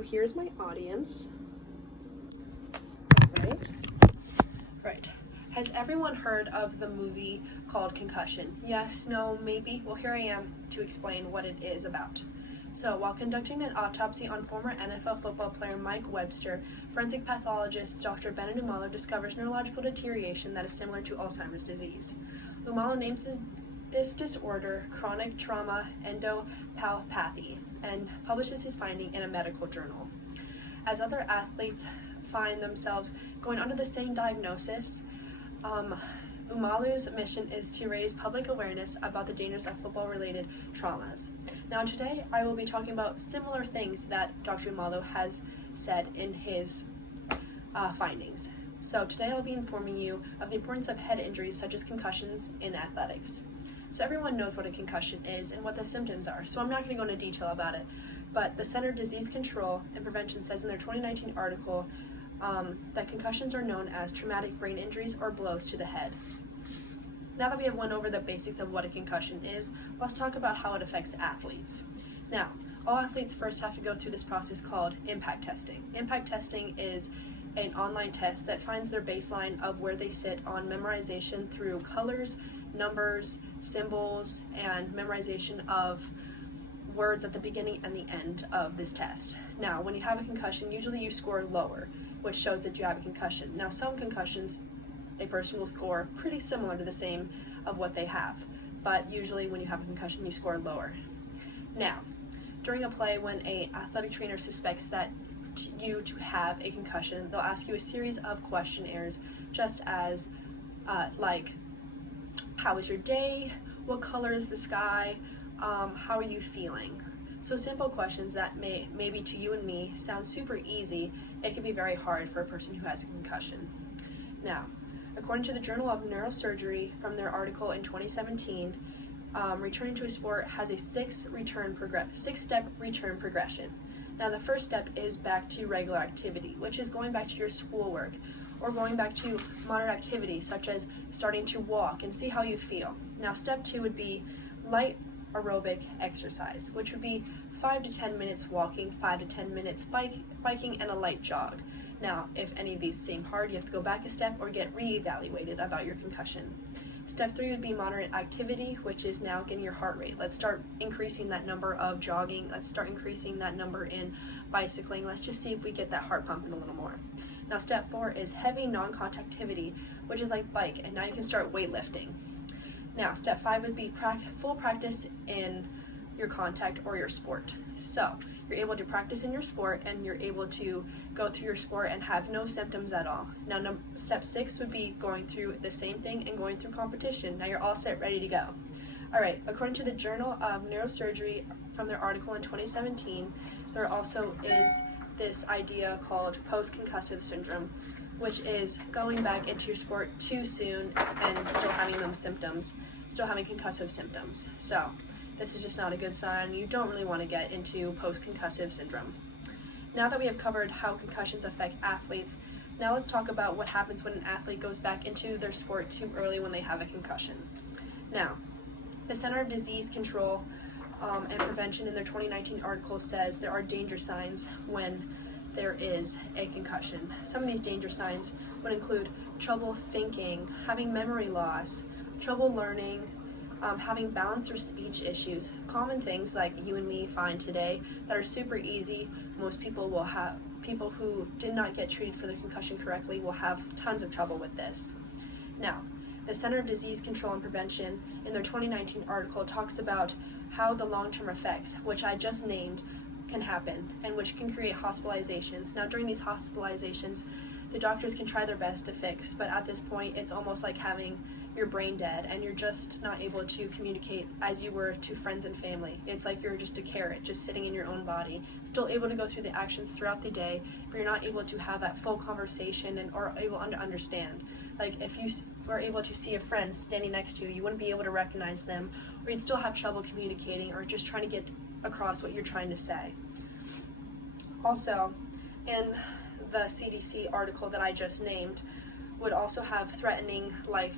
So here's my audience. Right. Has everyone heard of the movie called Concussion? Yes, no, maybe? Well, here I am to explain what it is about. So, while conducting an autopsy on former NFL football player Mike Webster, forensic pathologist Dr. Benedict Umalo discovers neurological deterioration that is similar to Alzheimer's disease. Umalo names this disorder chronic trauma endopathopathy and publishes his finding in a medical journal. As other athletes find themselves going under the same diagnosis, Umalo's mission is to raise public awareness about the dangers of football-related traumas. Now today I will be talking about similar things that Dr. Umalo has said in his findings. So today I'll be informing you of the importance of head injuries such as concussions in athletics. So everyone knows what a concussion is and what the symptoms are, so I'm not going to go into detail about it, but the Center for Disease Control and Prevention says in their 2019 article that concussions are known as traumatic brain injuries or blows to the head. Now that we have went over the basics of what a concussion is, let's talk about how it affects athletes. Now, all athletes first have to go through this process called impact testing. Impact testing is an online test that finds their baseline of where they sit on memorization through colors, numbers, symbols, and memorization of words at the beginning and the end of this test. Now, when you have a concussion, usually you score lower, which shows that you have a concussion. Now, some concussions, a person will score pretty similar to the same of what they have, but usually when you have a concussion, you score lower. Now, during a play, when an athletic trainer suspects that you to have a concussion, they'll ask you a series of questionnaires, just as like, how was your day? What color is the sky? How are you feeling? So simple questions that maybe to you and me sound super easy, it can be very hard for a person who has a concussion. Now, according to the Journal of Neurosurgery from their article in 2017, returning to a sport has a six-step return progression. Now, the first step is back to regular activity, which is going back to your schoolwork or going back to moderate activity, such as starting to walk and see how you feel. Now, step 2 would be light aerobic exercise, which would be 5 to 10 minutes walking, 5 to 10 minutes biking, and a light jog. Now, if any of these seem hard, you have to go back a step or get re-evaluated about your concussion. Step 3 would be moderate activity, which is now getting your heart rate. Let's start increasing that number of jogging. Let's start increasing that number in bicycling. Let's just see if we get that heart pumping a little more. Now, step 4 is heavy non-contact activity, which is like bike, and now you can start weightlifting. Now, step 5 would be full practice in your contact or your sport. So, you're able to practice in your sport and you're able to go through your sport and have no symptoms at all. Now, step 6 would be going through the same thing and going through competition. Now you're all set, ready to go. All right, according to the Journal of Neurosurgery from their article in 2017, there also is this idea called post-concussive syndrome, which is going back into your sport too soon and still having concussive symptoms. So this is just not a good sign. You don't really want to get into post-concussive syndrome. Now that we have covered how concussions affect athletes, now let's talk about what happens when an athlete goes back into their sport too early when they have a concussion. Now, the Center for Disease Control and Prevention in their 2019 article says there are danger signs when there is a concussion. Some of these danger signs would include trouble thinking, having memory loss, trouble learning, having balance or speech issues, common things like you and me find today that are super easy. Most people who did not get treated for their concussion correctly will have tons of trouble with this. Now, the Center for Disease Control and Prevention in their 2019 article talks about how the long-term effects, which I just named, can happen and which can create hospitalizations. Now, during these hospitalizations, the doctors can try their best to fix, but at this point, it's almost like having your brain dead and you're just not able to communicate as you were to friends and family. It's like you're just a carrot just sitting in your own body, still able to go through the actions throughout the day, but you're not able to have that full conversation and or able to understand. Like if you were able to see a friend standing next to you, you wouldn't be able to recognize them, or you'd still have trouble communicating or just trying to get across what you're trying to say. Also, in the CDC article that I just named, would also have threatening life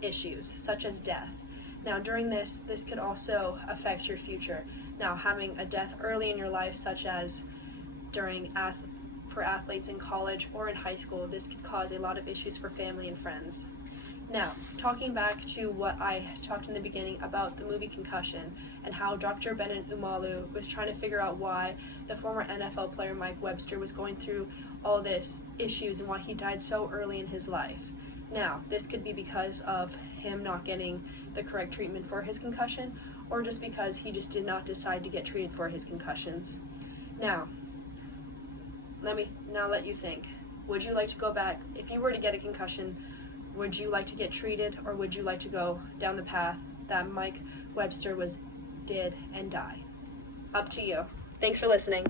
issues, such as death. Now, during this could also affect your future. Now, having a death early in your life, such as for athletes in college or in high school. This could cause a lot of issues for family and friends. Now, talking back to what I talked in the beginning about the movie Concussion and how Dr. Bennett Umalu was trying to figure out why the former NFL player Mike Webster was going through all this issues and why he died so early in his life. Now, this could be because of him not getting the correct treatment for his concussion, or just because he just did not decide to get treated for his concussions. Now, let you think. Would you like to go back, if you were to get a concussion, would you like to get treated, or would you like to go down the path that Mike Webster did and die? Up to you. Thanks for listening.